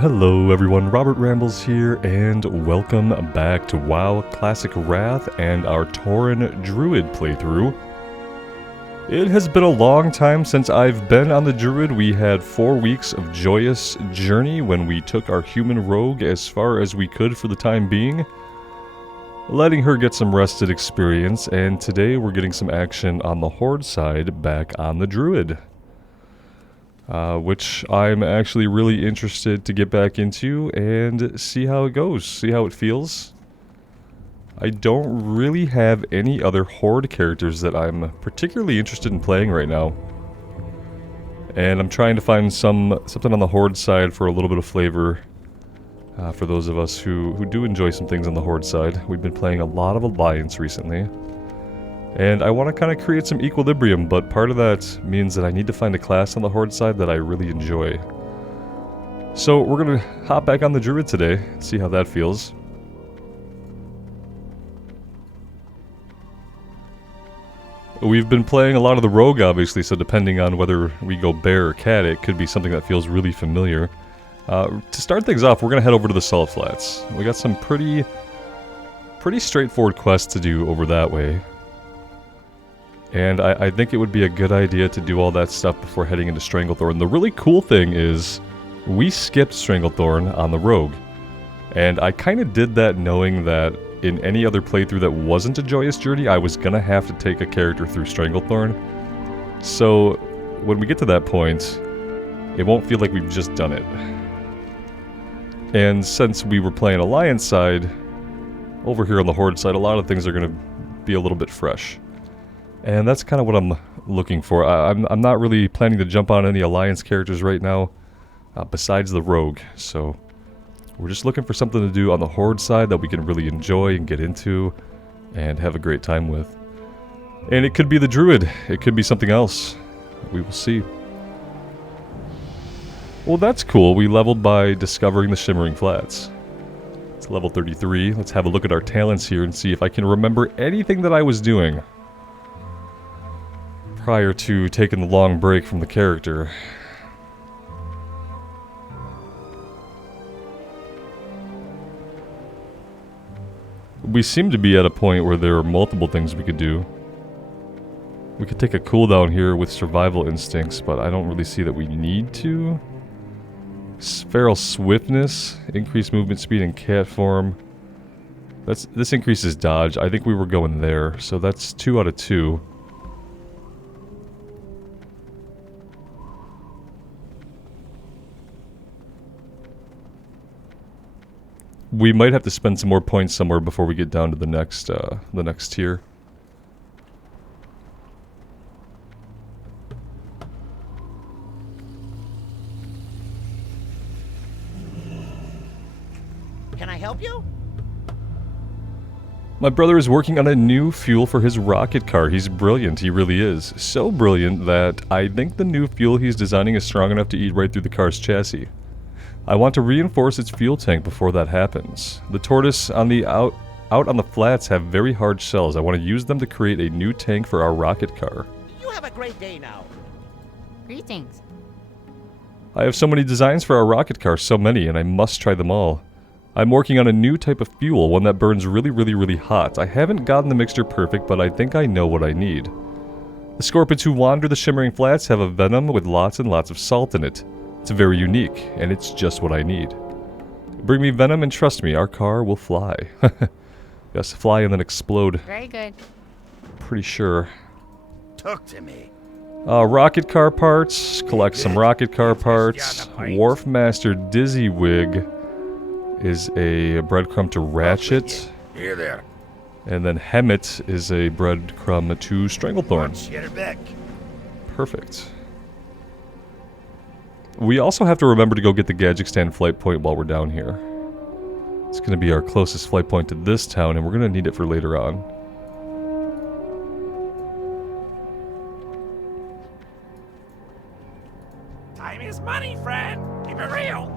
Hello everyone, Robert Rambles here, and welcome back to WoW Classic Wrath and our Tauren Druid playthrough. It has been a long time since I've been on the Druid. We had 4 weeks of joyous journey when we took our human rogue as far as we could for the time being, letting her get some rested experience, and today we're getting some action on the Horde side back on the Druid. Which I'm actually really interested to get back into and see how it goes, see how it feels. I don't really have any other Horde characters that I'm particularly interested in playing right now. And I'm trying to find something on the Horde side for a little bit of flavor. For those of us who do enjoy some things on the Horde side. We've been playing a lot of Alliance recently. And I want to kind of create some equilibrium, but part of that means that I need to find a class on the Horde side that I really enjoy. So we're going to hop back on the Druid today, and see how that feels. We've been playing a lot of the Rogue, obviously, so depending on whether we go Bear or Cat, it could be something that feels really familiar. To start things off, we're going to head over to the Salt Flats. We got some pretty straightforward quests to do over that way. And I think it would be a good idea to do all that stuff before heading into Stranglethorn. The really cool thing is, we skipped Stranglethorn on the Rogue. And I kind of did that knowing that in any other playthrough that wasn't a joyous journey, I was going to have to take a character through Stranglethorn. So, when we get to that point, it won't feel like we've just done it. And since we were playing Alliance side, over here on the Horde side, a lot of things are going to be a little bit fresh. And that's kind of what I'm looking for. I'm not really planning to jump on any Alliance characters right now, besides the Rogue. So we're just looking for something to do on the Horde side that we can really enjoy and get into and have a great time with. And it could be the Druid. It could be something else. We will see. Well, that's cool. We leveled by discovering the Shimmering Flats. It's level 33. Let's have a look at our talents here and see if I can remember anything that I was doing prior to taking the long break from the character. We seem to be at a point where there are multiple things we could do. We could take a cooldown here with Survival Instincts, but I don't really see that we need to. Feral Swiftness, increased movement speed in cat form. This increases dodge. I think we were going there, so that's 2 out of 2. We might have to spend some more points somewhere before we get down to the next tier. Can I help you? My brother is working on a new fuel for his rocket car. He's brilliant, he really is. So brilliant that I think the new fuel he's designing is strong enough to eat right through the car's chassis. I want to reinforce its fuel tank before that happens. The tortoise on the out on the flats have very hard shells. I want to use them to create a new tank for our rocket car. You have a great day now. Greetings. I have so many designs for our rocket car, so many, and I must try them all. I'm working on a new type of fuel, one that burns really hot. I haven't gotten the mixture perfect, but I think I know what I need. The scorpions who wander the Shimmering Flats have a venom with lots and lots of salt in it. It's very unique, and it's just what I need. Bring me venom and trust me, our car will fly. Yes, fly and then explode. Very good. Pretty sure. Talk to me. Rocket car parts. Collect some rocket car parts. Wharf Master Dizzywig is a breadcrumb to Ratchet. Here there. And then Hemmet is a breadcrumb to Stranglethorn. Get her back. Perfect. We also have to remember to go get the Gadgekstan flight point while we're down here. It's going to be our closest flight point to this town, and we're going to need it for later on. Time is money, friend. Keep it real.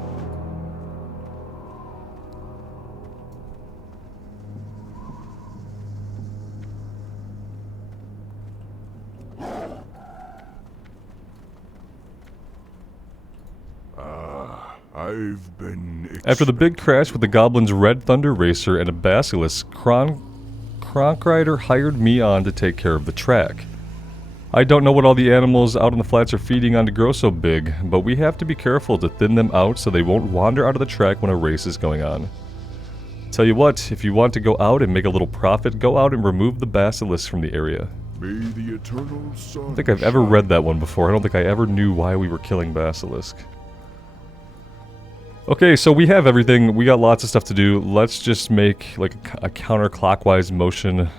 I've been After the big crash with the Goblin's Red Thunder Racer and a Basilisk, Cronkrider hired me on to take care of the track. I don't know what all the animals out on the flats are feeding on to grow so big, but we have to be careful to thin them out so they won't wander out of the track when a race is going on. Tell you what, if you want to go out and make a little profit, go out and remove the Basilisk from the area. May the eternal sun I don't think I've ever read that one before. I don't think I ever knew why we were killing Basilisk. Okay, so we have everything. We got lots of stuff to do. Let's just make like a counterclockwise motion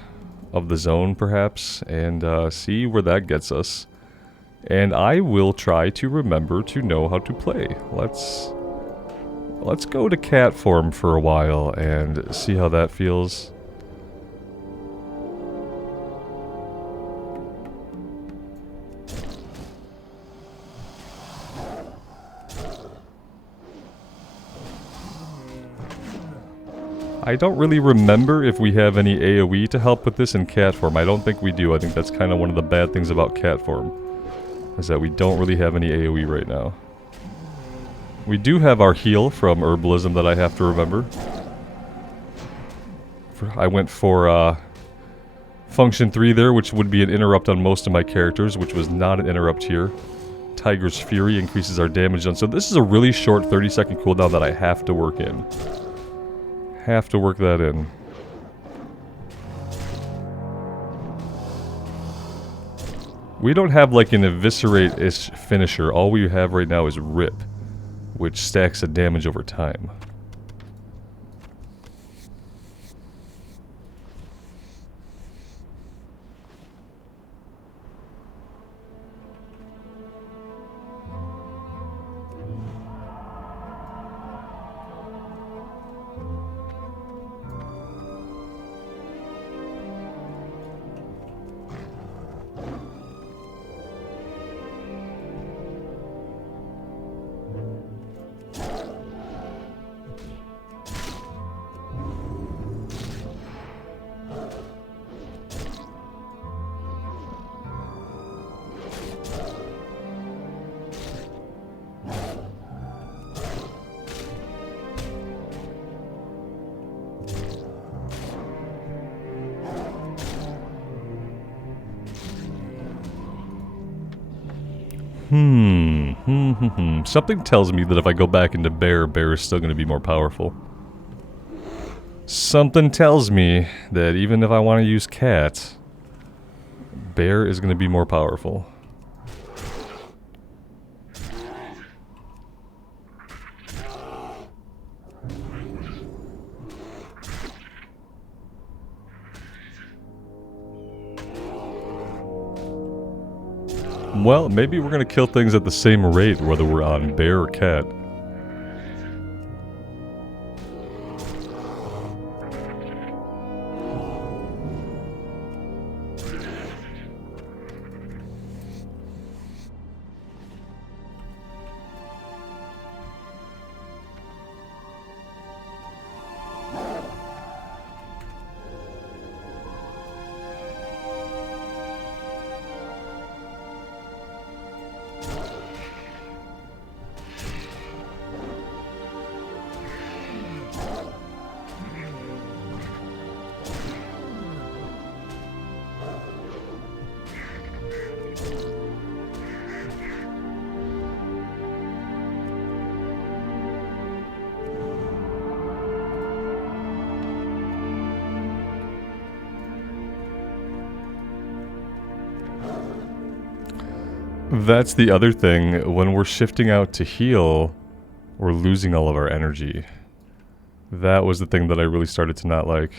of the zone, perhaps, and see where that gets us. And I will try to remember to know how to play. Let's go to cat form for a while and see how that feels. I don't really remember if we have any AoE to help with this in cat form. I don't think we do. I think that's kind of one of the bad things about cat form, is that we don't really have any AoE right now. We do have our heal from herbalism that I have to remember. I went for function 3 there, which would be an interrupt on most of my characters, which was not an interrupt here. Tiger's Fury increases our damage done. So this is a really short 30-second cooldown that I have to work in. Have to work that in. We don't have like an eviscerate-ish finisher. All we have right now is rip, which stacks the damage over time. Something tells me that if I go back into bear, bear is still going to be more powerful. Something tells me that even if I want to use cat, bear is going to be more powerful. Well, maybe we're gonna kill things at the same rate, whether we're on bear or cat. That's the other thing. When we're shifting out to heal, we're losing all of our energy. That was the thing that I really started to not like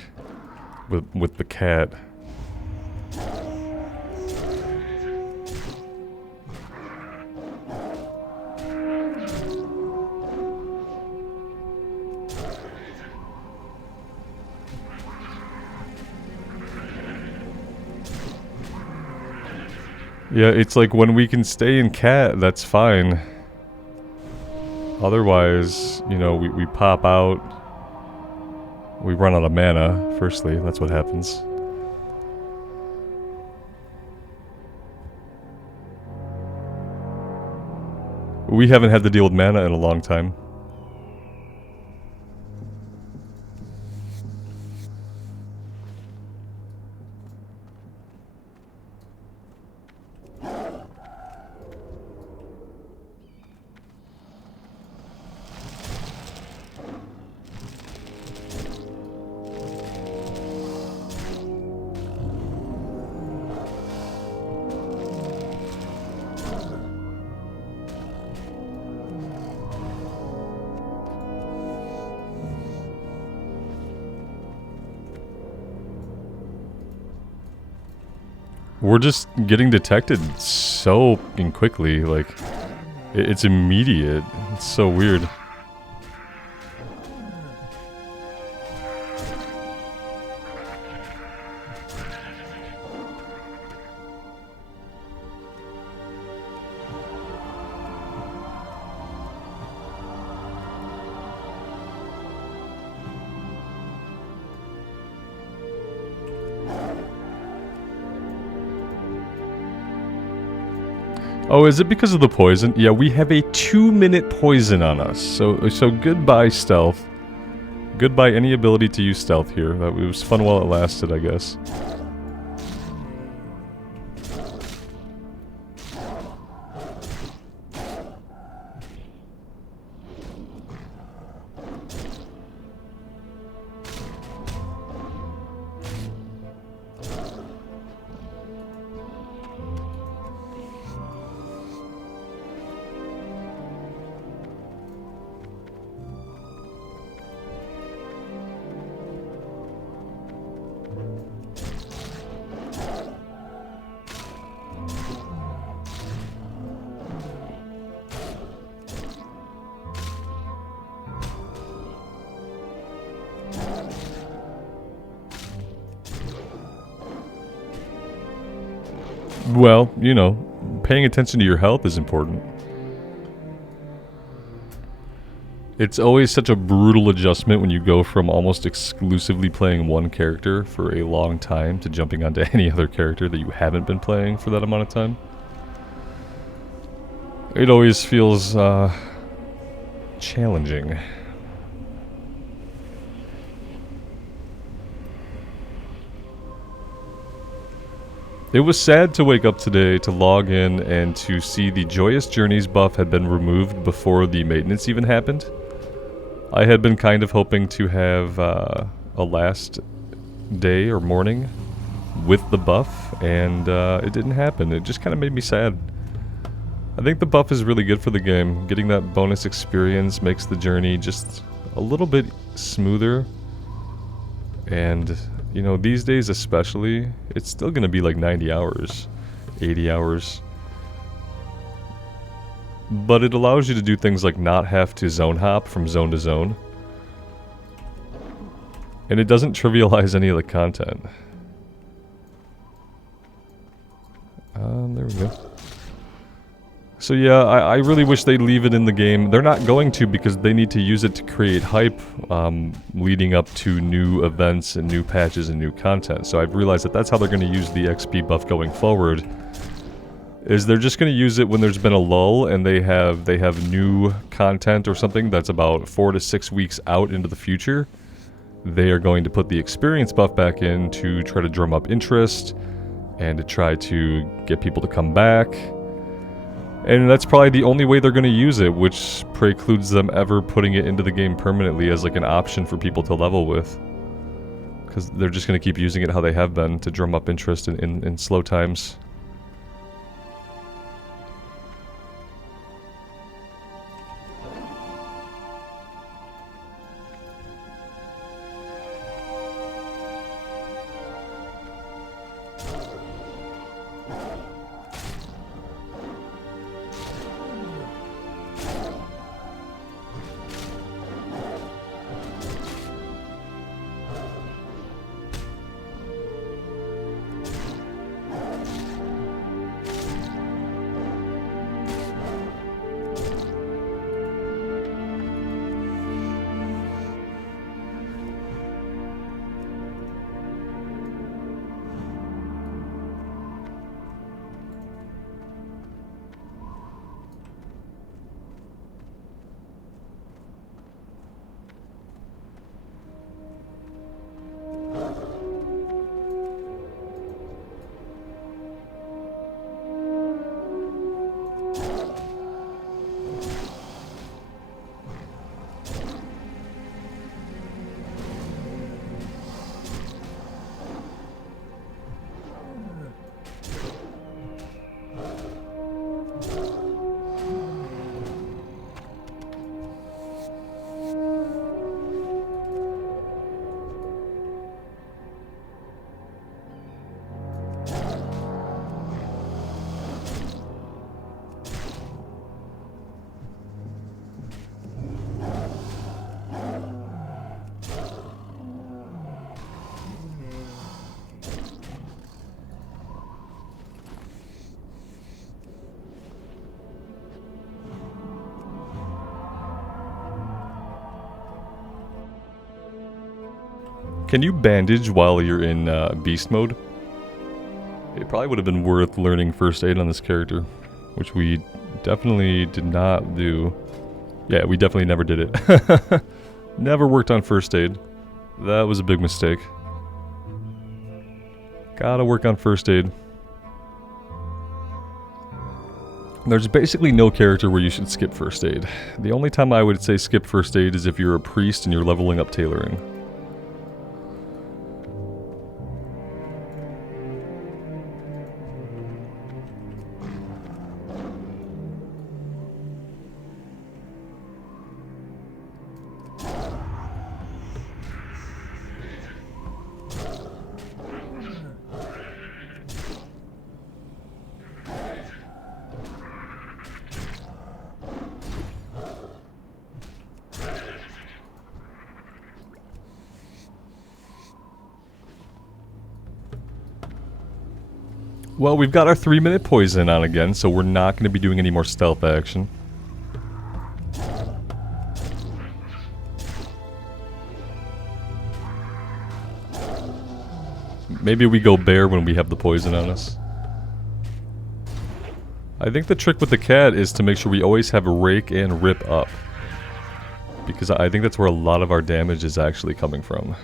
with the cat. Yeah, it's like when we can stay in cat, that's fine. Otherwise, you know, we pop out. We run out of mana, firstly. That's what happens. We haven't had to deal with mana in a long time. We're just getting detected so fucking quickly, like, it's immediate. It's so weird. Oh, is it because of the poison? Yeah, we have a 2-minute poison on us. So goodbye stealth. Goodbye any ability to use stealth here. It was fun while it lasted, I guess. Well, you know, paying attention to your health is important. It's always such a brutal adjustment when you go from almost exclusively playing one character for a long time to jumping onto any other character that you haven't been playing for that amount of time. It always feels challenging. It was sad to wake up today to log in and to see the Joyous Journeys buff had been removed before the maintenance even happened. I had been kind of hoping to have a last day or morning with the buff, and it didn't happen. It just kind of made me sad. I think the buff is really good for the game. Getting that bonus experience makes the journey just a little bit smoother. And, you know, these days especially, it's still going to be like 90 hours, 80 hours. But it allows you to do things like not have to zone hop from zone to zone. And it doesn't trivialize any of the content. There we go. So yeah, I really wish they'd leave it in the game. They're not going to because they need to use it to create hype leading up to new events and new patches and new content. So I've realized that that's how they're going to use the XP buff going forward. Is they're just going to use it when there's been a lull and they have new content or something that's about 4 to 6 weeks out into the future. They are going to put the experience buff back in to try to drum up interest and to try to get people to come back. And that's probably the only way they're going to use it, which precludes them ever putting it into the game permanently as like an option for people to level with. Because they're just going to keep using it how they have been to drum up interest in slow times. Can you bandage while you're in beast mode? It probably would have been worth learning first aid on this character, which we definitely did not do. Yeah, we definitely never did it. Never worked on first aid. That was a big mistake. Gotta work on first aid. There's basically no character where you should skip first aid. The only time I would say skip first aid is if you're a priest and you're leveling up tailoring. Well, we've got our 3-minute poison on again, so we're not going to be doing any more stealth action. Maybe we go bear when we have the poison on us. I think the trick with the cat is to make sure we always have a rake and rip up. Because I think that's where a lot of our damage is actually coming from.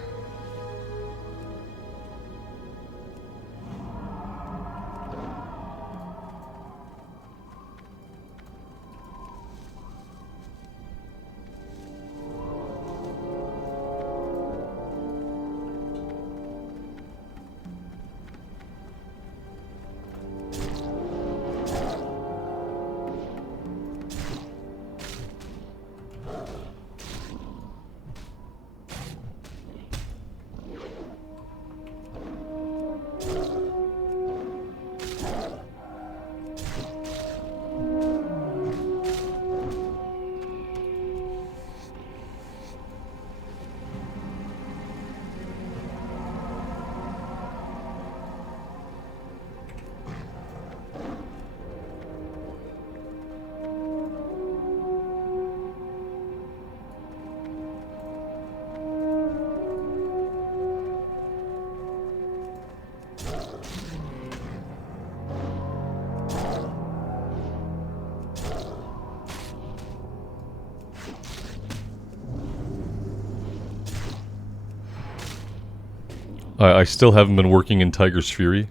I still haven't been working in Tiger's Fury,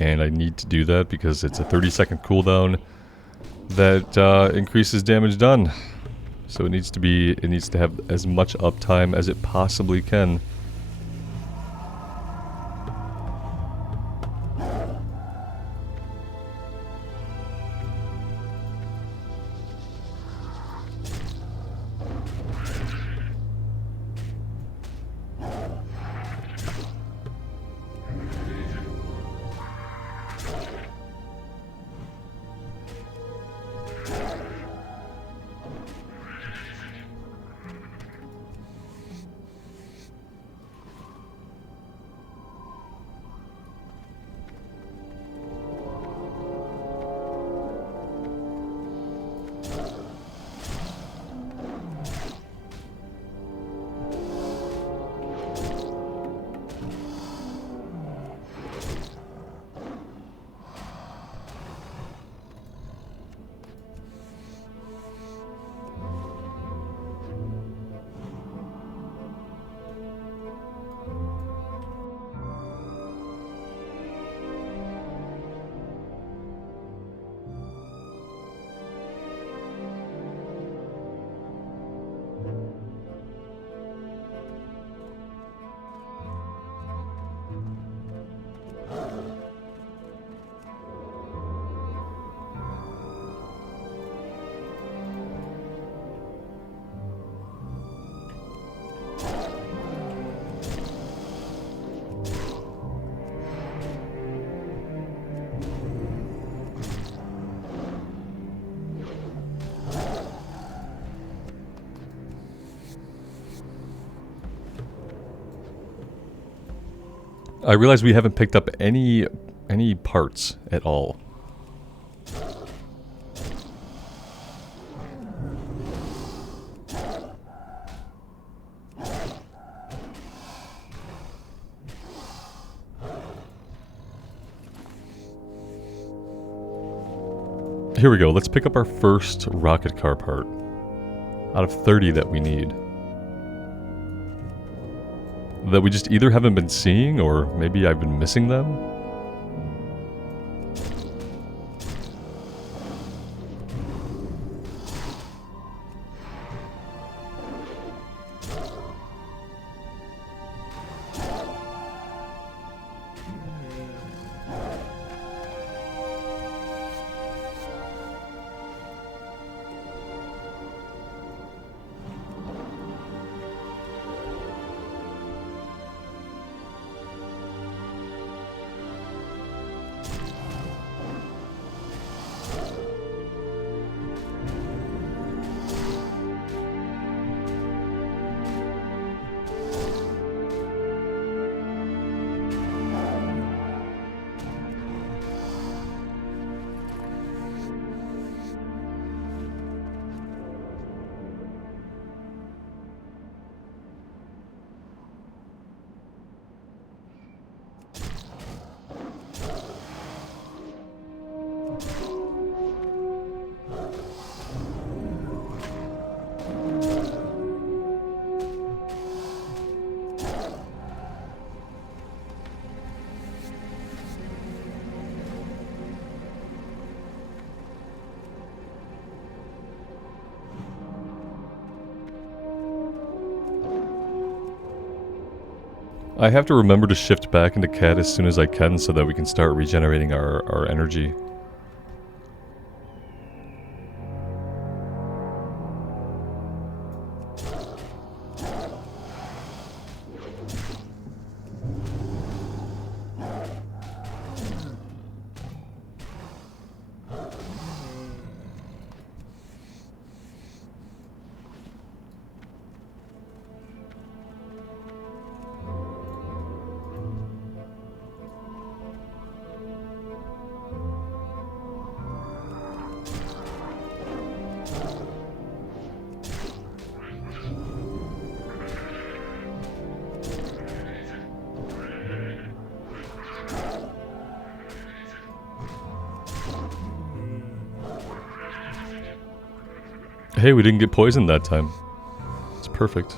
and I need to do that because it's a 30-second cooldown that increases damage done. So it needs to have as much uptime as it possibly can. I realize we haven't picked up any parts at all. Here we go. Let's pick up our first rocket car part out of 30 that we need. That we just either haven't been seeing, or maybe I've been missing them. I have to remember to shift back into cat as soon as I can so that we can start regenerating our energy. Hey, we didn't get poisoned that time. It's perfect.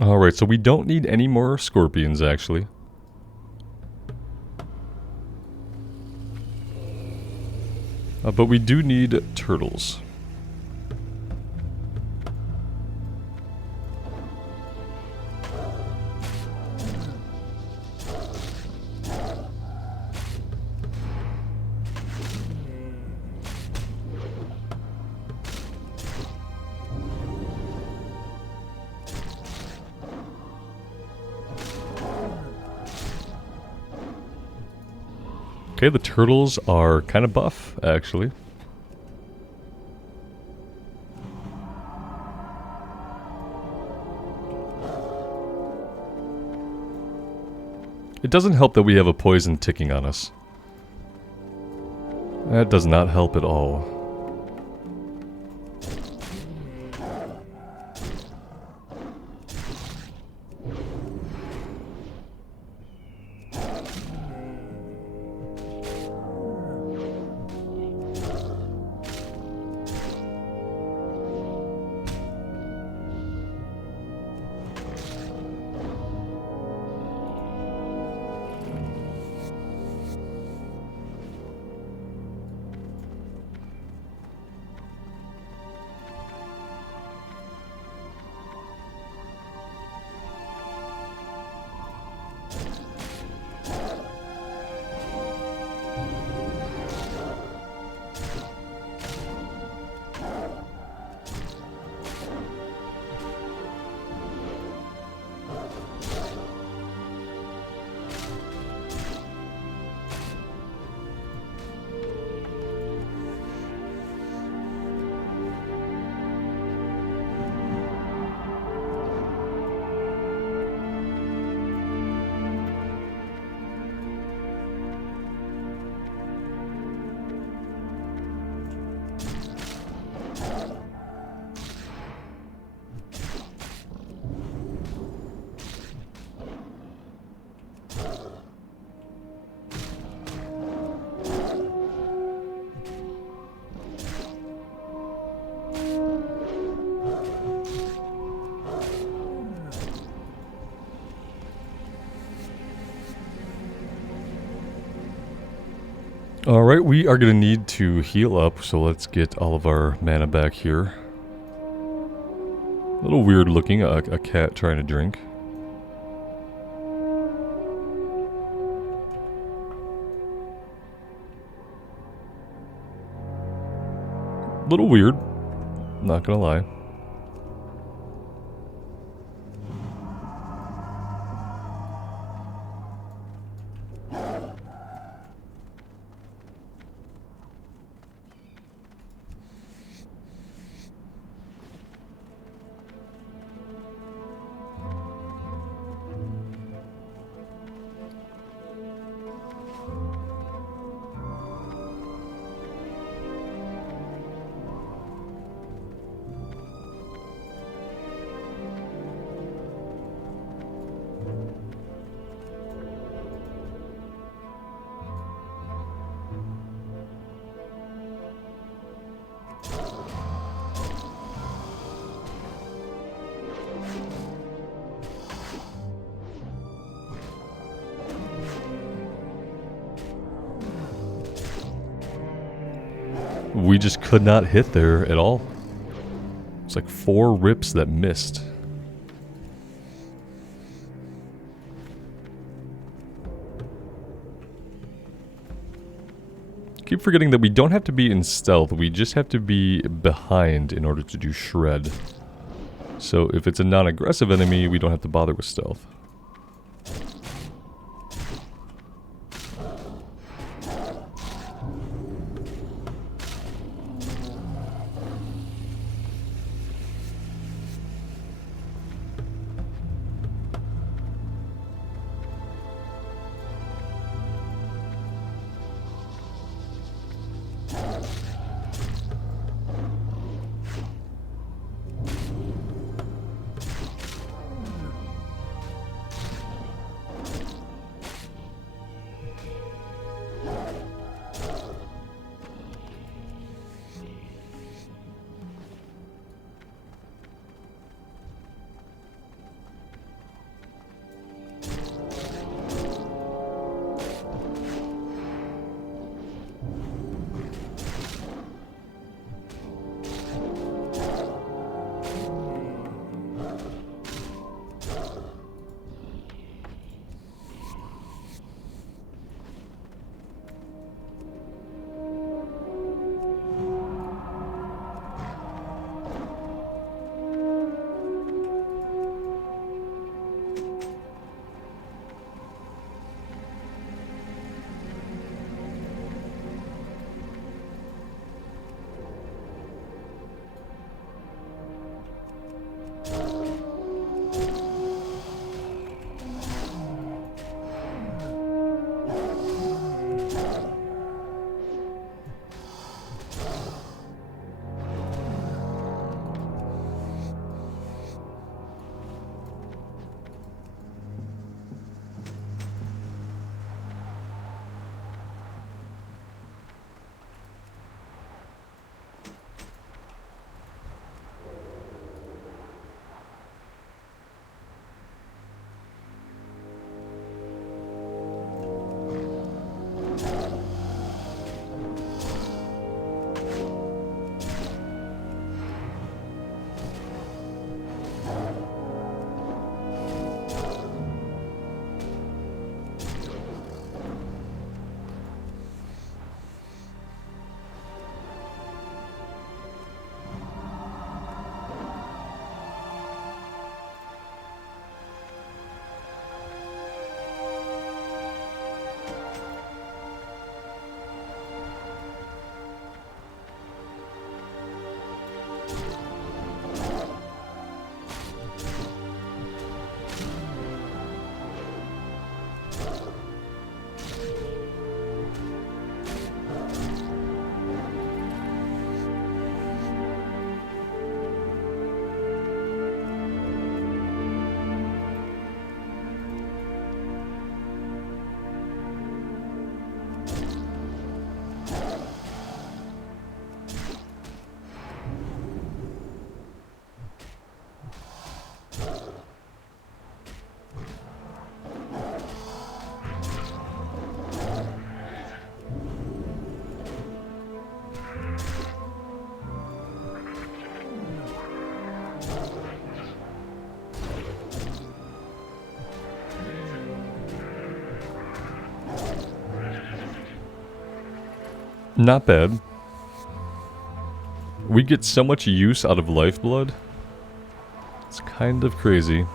Alright, so we don't need any more scorpions, actually. But we do need turtles. Okay, the turtles are kind of buff, actually. It doesn't help that we have a poison ticking on us. That does not help at all. Alright, we are going to need to heal up, so let's get all of our mana back here. A little weird looking, a cat trying to drink. Little weird, not gonna lie. We just could not hit there at all. It's like 4 rips that missed. Keep forgetting that we don't have to be in stealth, we just have to be behind in order to do shred. So if it's a non-aggressive enemy, we don't have to bother with stealth. Not bad. We get so much use out of lifeblood. It's kind of crazy.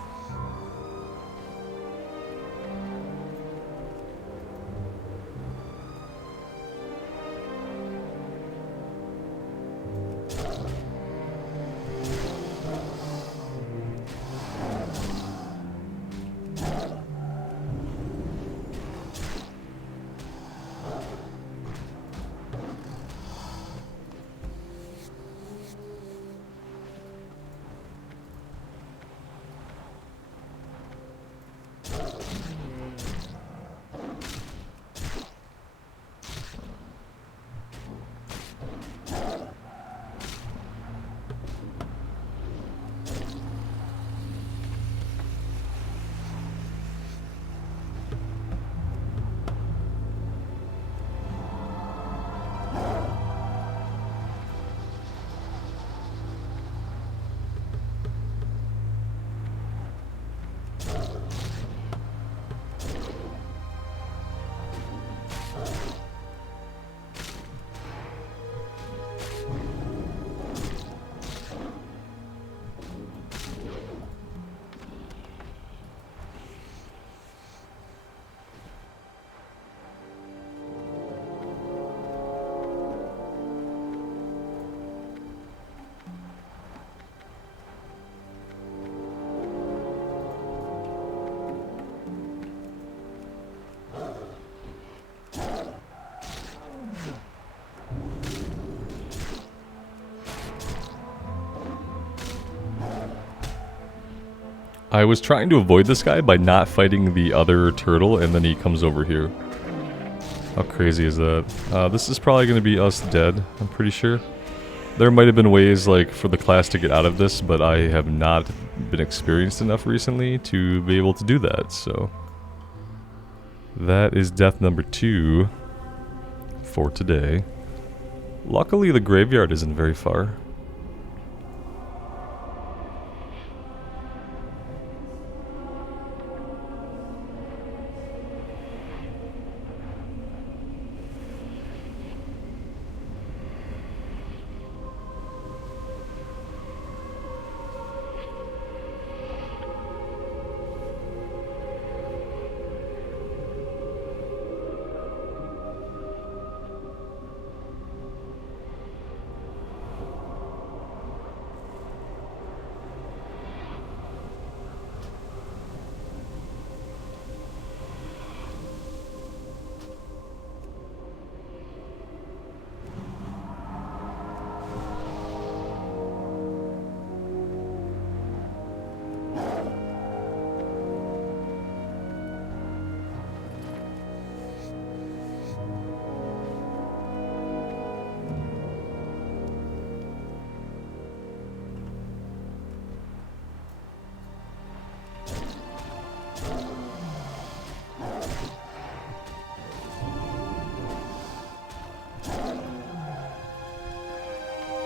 I was trying to avoid this guy by not fighting the other turtle, and then he comes over here. How crazy is that? This is probably going to be us dead, I'm pretty sure. There might have been ways, like, for the class to get out of this, but I have not been experienced enough recently to be able to do that, so... That is death number 2 for today. Luckily, the graveyard isn't very far.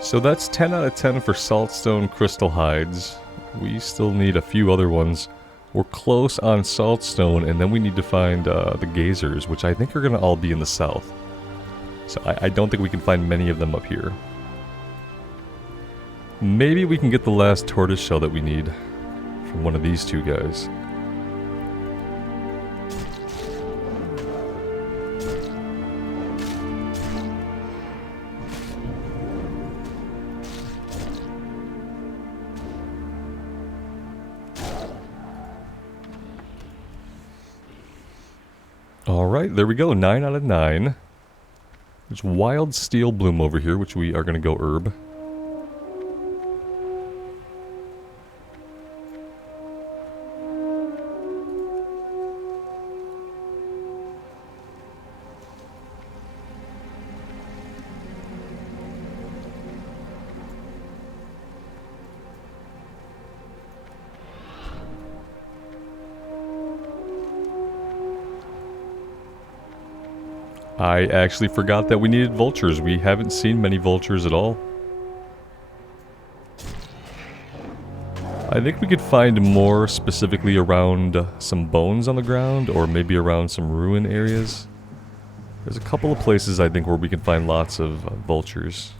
So that's 10 out of 10 for Saltstone Crystal Hides. We still need a few other ones. We're close on Saltstone, and then we need to find the Gazers, which I think are going to all be in the south. So I don't think we can find many of them up here. Maybe we can get the last tortoise shell that we need from one of these two guys. Alright, there we go, 9 out of 9. There's Wild Steel Bloom over here, which we are going to go herb. I actually forgot that we needed vultures. We haven't seen many vultures at all. I think we could find more specifically around some bones on the ground, or maybe around some ruin areas. There's a couple of places I think where we can find lots of vultures.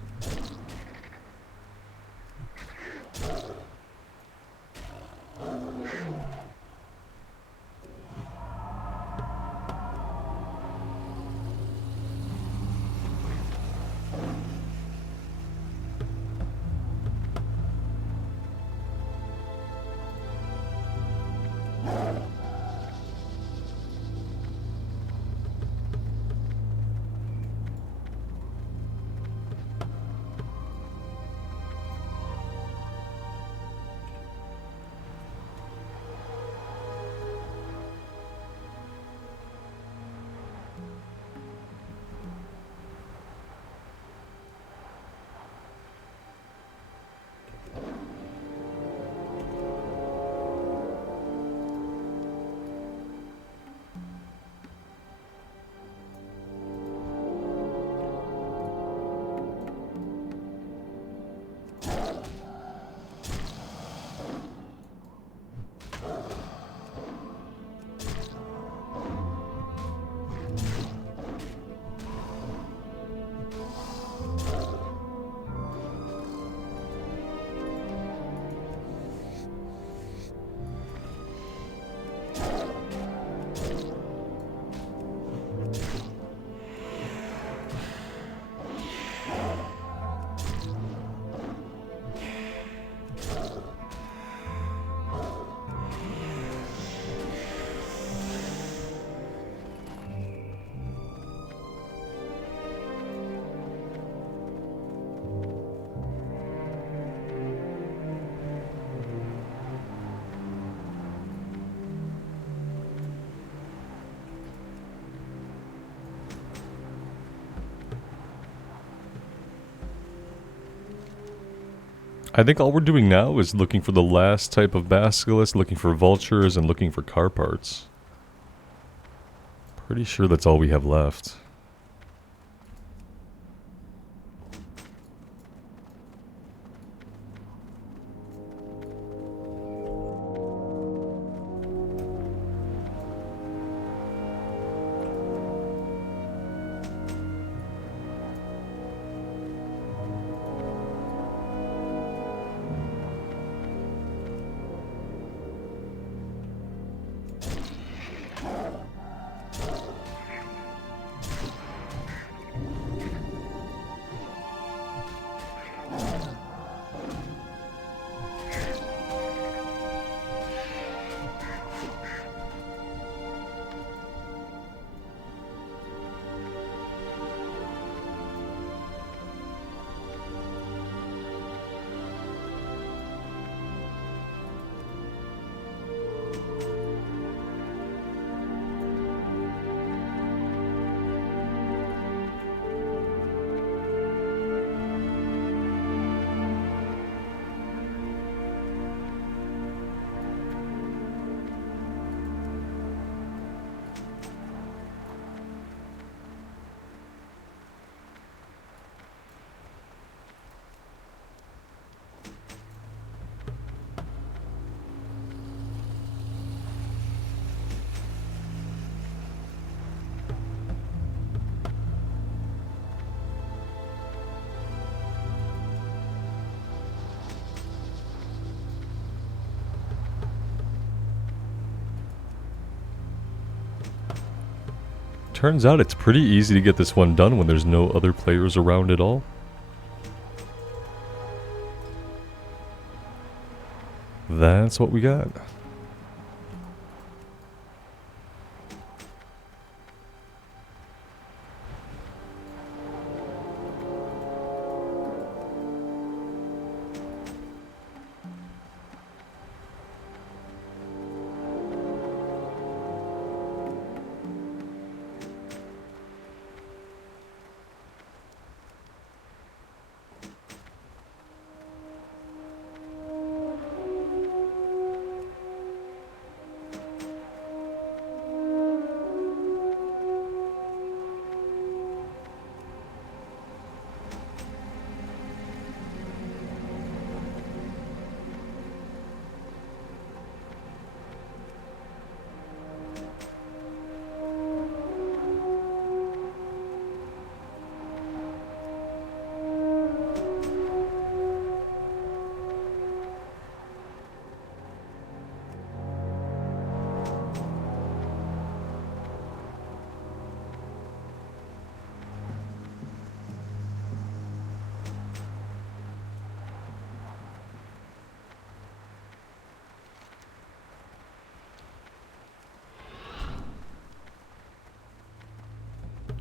I think all we're doing now is looking for the last type of basilisk, looking for vultures, and looking for car parts. Pretty sure that's all we have left. Turns out it's pretty easy to get this one done when there's no other players around at all. That's what we got.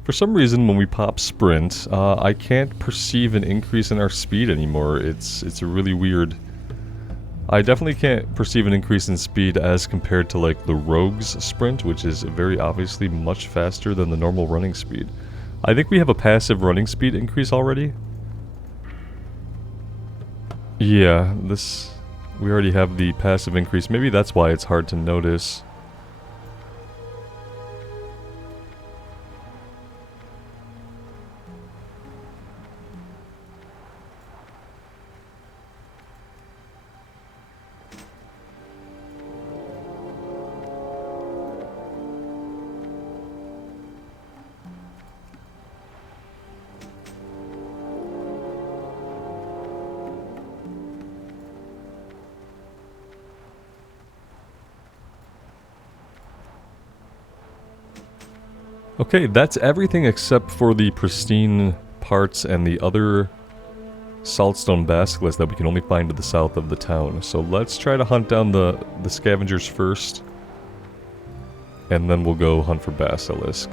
For some reason, when we pop sprint, I can't perceive an increase in our speed anymore. It's really weird. I definitely can't perceive an increase in speed as compared to like the rogue's sprint, which is very obviously much faster than the normal running speed. I think we have a passive running speed increase already. Yeah, we already have the passive increase. Maybe that's why it's hard to notice. Okay, that's everything except for the pristine parts and the other saltstone basilisks that we can only find to the south of the town. So let's try to hunt down the scavengers first, and then we'll go hunt for basilisk.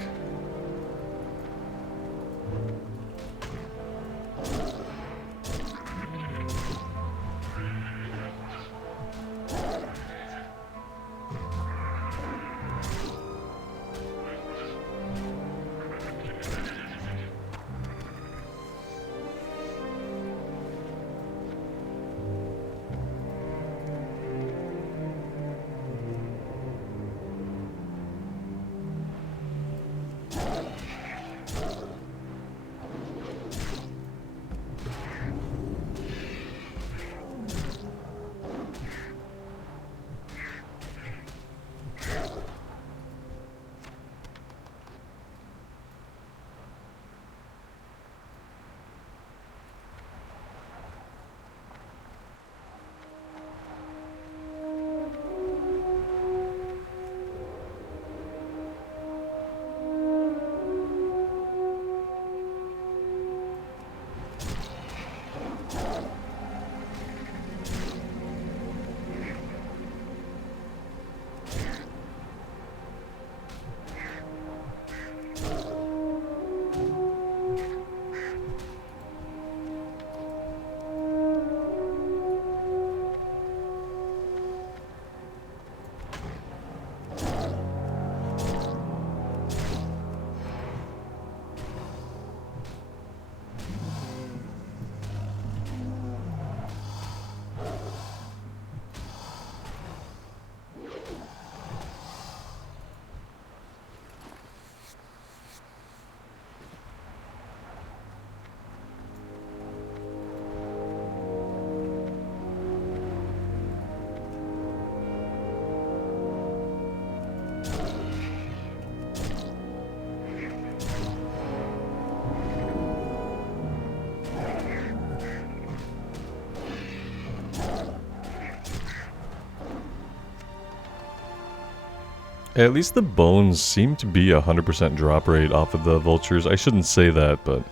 At least the bones seem to be 100% drop rate off of the vultures. I shouldn't say that, but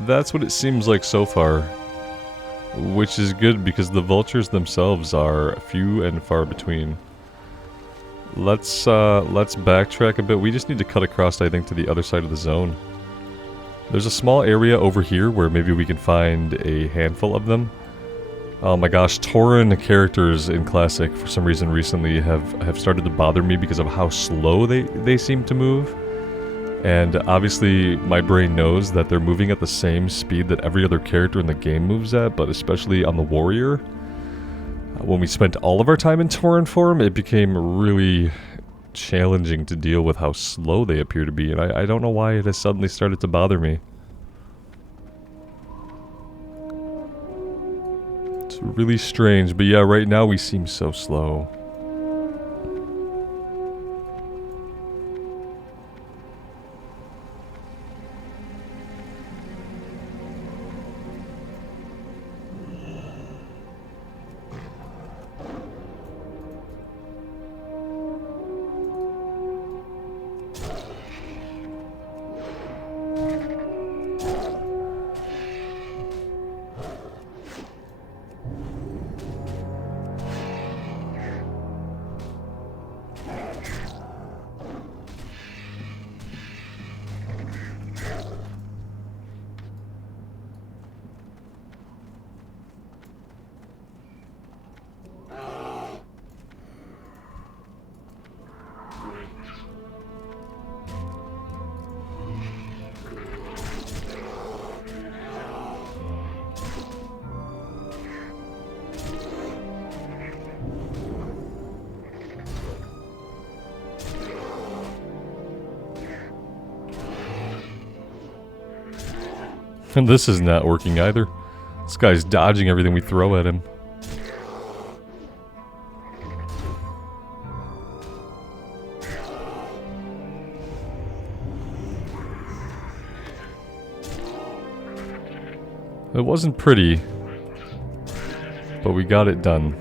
that's what it seems like so far. Which is good because the vultures themselves are few and far between. Let's backtrack a bit. We just need to cut across, I think, to the other side of the zone. There's a small area over here where maybe we can find a handful of them. Oh my gosh, Tauren characters in Classic for some reason recently have started to bother me because of how slow they seem to move. And obviously my brain knows that they're moving at the same speed that every other character in the game moves at, but especially on the warrior. When we spent all of our time in Tauren form, it became really challenging to deal with how slow they appear to be, and I don't know why it has suddenly started to bother me. Really strange, but yeah, right now we seem so slow. And this is not working either. This guy's dodging everything we throw at him. It wasn't pretty, but we got it done.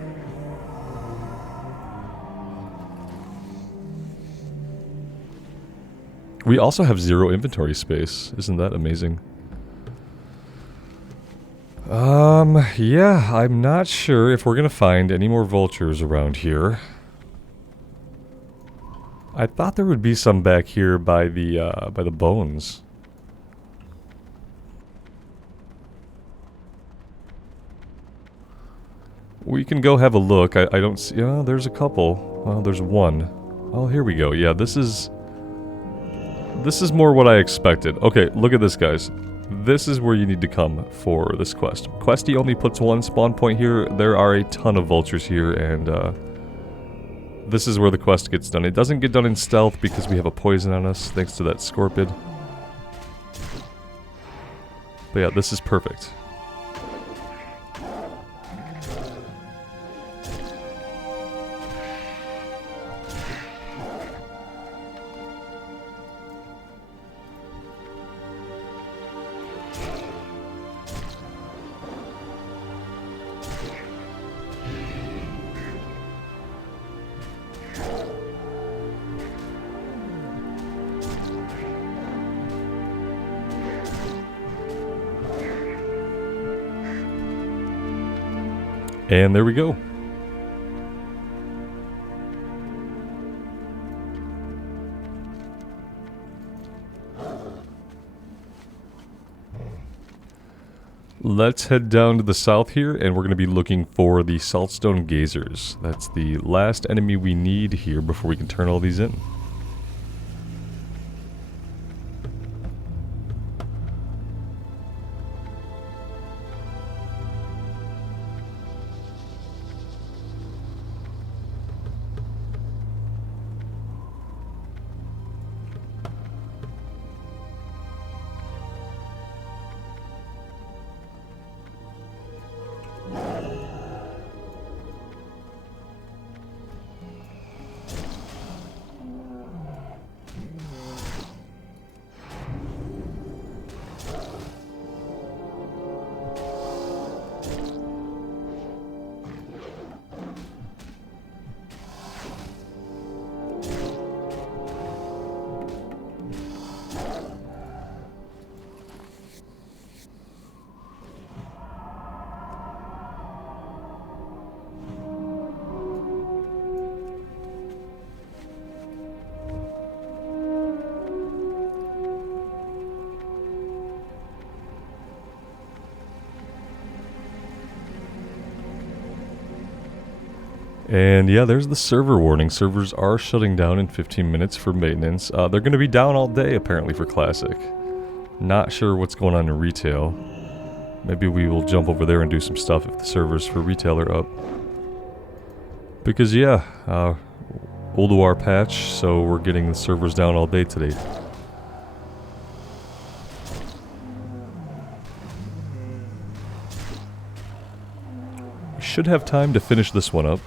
We also have 0 inventory space. Isn't that amazing? Yeah, I'm not sure if we're gonna find any more vultures around here. I thought there would be some back here by the bones. We can go have a look. I don't see... Oh, there's a couple. Well, there's one. Oh, here we go. Yeah, this is more what I expected. Okay, look at this, guys. This is where you need to come for this quest. Questy only puts 1 spawn point here. There are a ton of vultures here, and this is where the quest gets done. It doesn't get done in stealth because we have a poison on us, thanks to that scorpid. But yeah, this is perfect. And there we go. Let's head down to the south here, and we're going to be looking for the Saltstone Gazers. That's the last enemy we need here before we can turn all these in. And yeah, there's the server warning. Servers are shutting down in 15 minutes for maintenance. They're going to be down all day, apparently, for Classic. Not sure what's going on in retail. Maybe we will jump over there and do some stuff if the servers for retail are up. Because, yeah, Ulduar patch, so we're getting the servers down all day today. We should have time to finish this one up.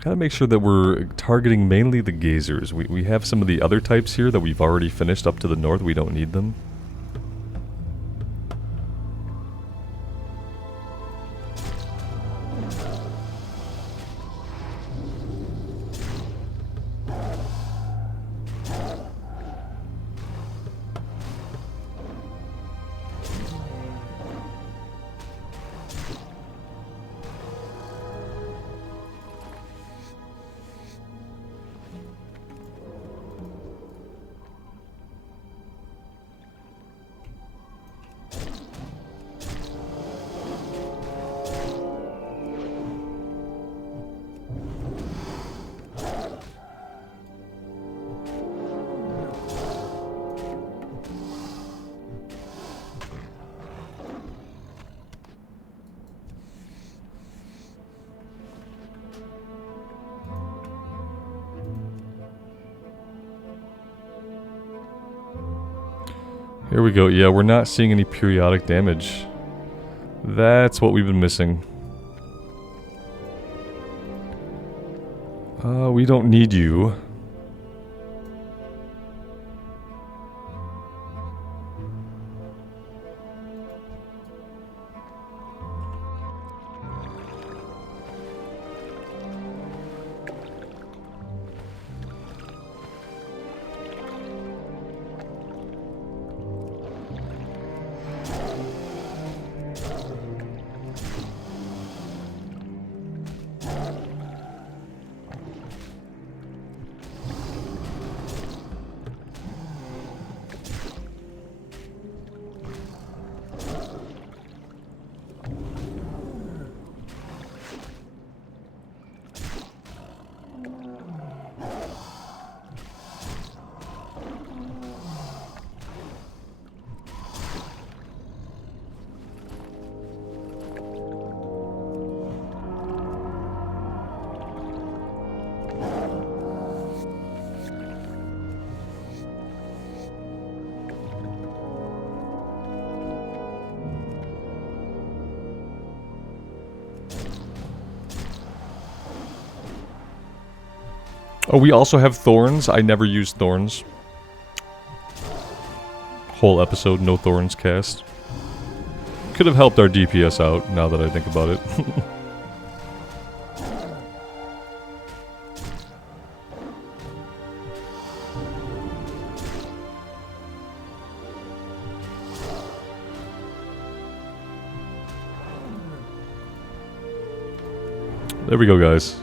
Gotta make sure that we're targeting mainly the gazers. We have some of the other types here that we've already finished up to the north. We don't need them. Here we go. Yeah, we're not seeing any periodic damage. That's what we've been missing. We don't need you. Oh, we also have thorns. I never used thorns. Whole episode, no thorns cast. Could have helped our DPS out, now that I think about it. There we go, guys.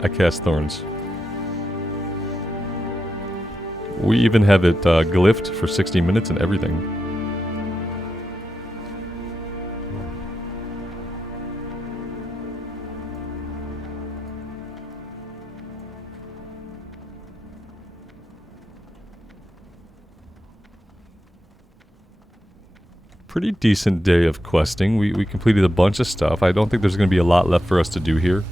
I cast thorns. We even have it glyphed for 60 minutes and everything. Pretty decent day of questing. We completed a bunch of stuff. I don't think there's going to be a lot left for us to do here.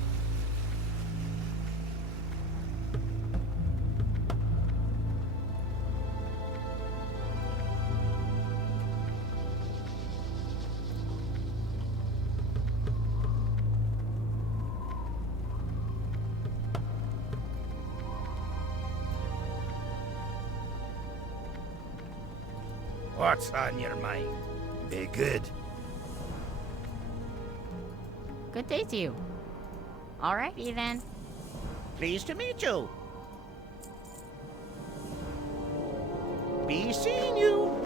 What's on your mind? Be good. Good day to you. Alrighty then. Pleased to meet you. Be seeing you.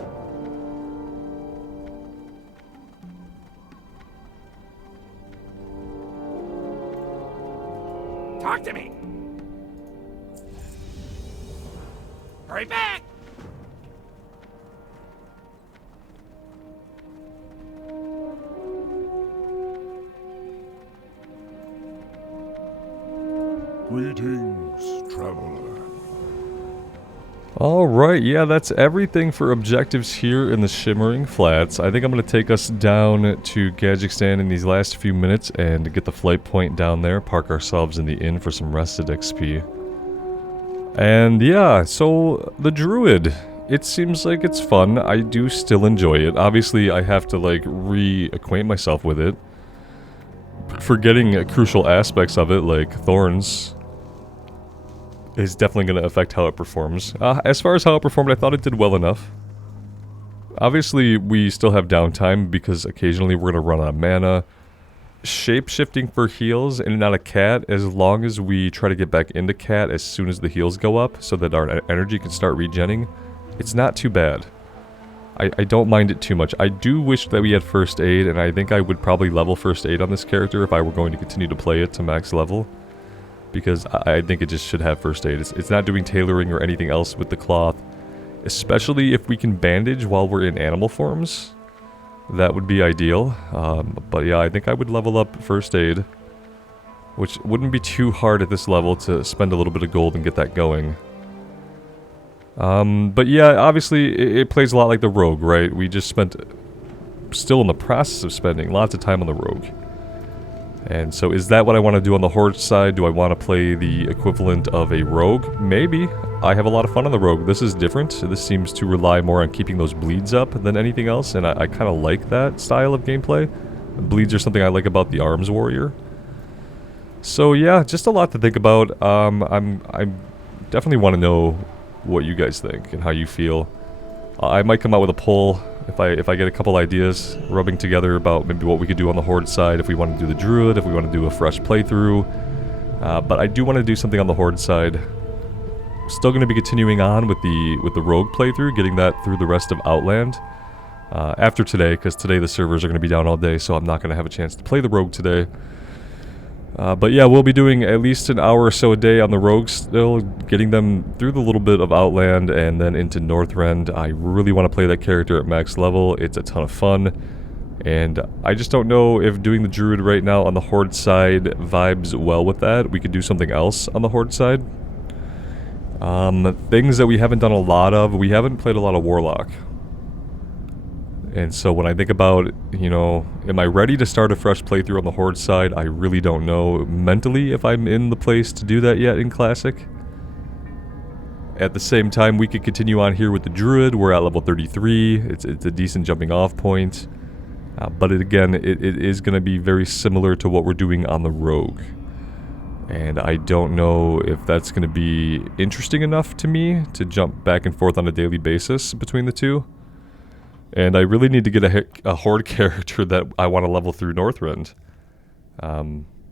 Talk to me. Hurry back. Greetings, traveler. Alright, yeah, that's everything for objectives here in the Shimmering Flats. I think I'm going to take us down to Gadgekstan in these last few minutes and get the flight point down there, park ourselves in the inn for some rested XP. And yeah, so the Druid. It seems like it's fun. I do still enjoy it. Obviously, I have to like reacquaint myself with it. Forgetting crucial aspects of it, like thorns, is definitely going to affect how it performs. As far as how it performed, I thought it did well enough. Obviously, we still have downtime because occasionally we're going to run out of mana. Shape-shifting for heals in and out of cat, as long as we try to get back into cat as soon as the heals go up so that our energy can start regenning, it's not too bad. I don't mind it too much. I do wish that we had first aid, and I think I would probably level first aid on this character if I were going to continue to play it to max level. Because I think it just should have first aid. It's not doing tailoring or anything else with the cloth. Especially if we can bandage while we're in animal forms. That would be ideal. But yeah, I think I would level up first aid. Which wouldn't be too hard at this level to spend a little bit of gold and get that going. But yeah, obviously it plays a lot like the rogue, right? We just spent, still in the process of spending lots of time on the rogue. And so is that what I want to do on the Horde side? Do I want to play the equivalent of a Rogue? Maybe. I have a lot of fun on the Rogue. This is different. This seems to rely more on keeping those bleeds up than anything else, and I kind of like that style of gameplay. Bleeds are something I like about the Arms Warrior. So yeah, just a lot to think about. I definitely want to know what you guys think and how you feel. I might come out with a poll if I get a couple ideas rubbing together about maybe what we could do on the Horde side, if we want to do the Druid, if we want to do a fresh playthrough. But I do want to do something on the Horde side. Still going to be continuing on with the Rogue playthrough, getting that through the rest of Outland after today, because today the servers are going to be down all day, so I'm not going to have a chance to play the Rogue today. But yeah, we'll be doing at least an hour or so a day on the Rogues still, getting them through the little bit of Outland and then into Northrend. I really want to play that character at max level. It's a ton of fun. And I just don't know if doing the Druid right now on the Horde side vibes well with that. We could do something else on the Horde side. Things that we haven't done a lot of. We haven't played a lot of Warlock. And so when I think about, you know, am I ready to start a fresh playthrough on the Horde side? I really don't know mentally if I'm in the place to do that yet in Classic. At the same time, we could continue on here with the Druid. We're at level 33. It's a decent jumping off point. But again, it is going to be very similar to what we're doing on the Rogue. And I don't know if that's going to be interesting enough to me to jump back and forth on a daily basis between the two. And I really need to get a Horde character that I want to level through Northrend.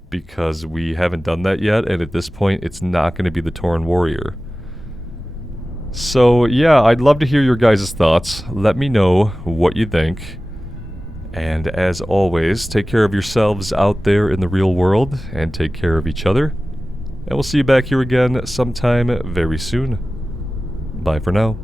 Because we haven't done that yet, and at this point, it's not going to be the Tauren Warrior. So, yeah, I'd love to hear your guys' thoughts. Let me know what you think. And as always, take care of yourselves out there in the real world, and take care of each other. And we'll see you back here again sometime very soon. Bye for now.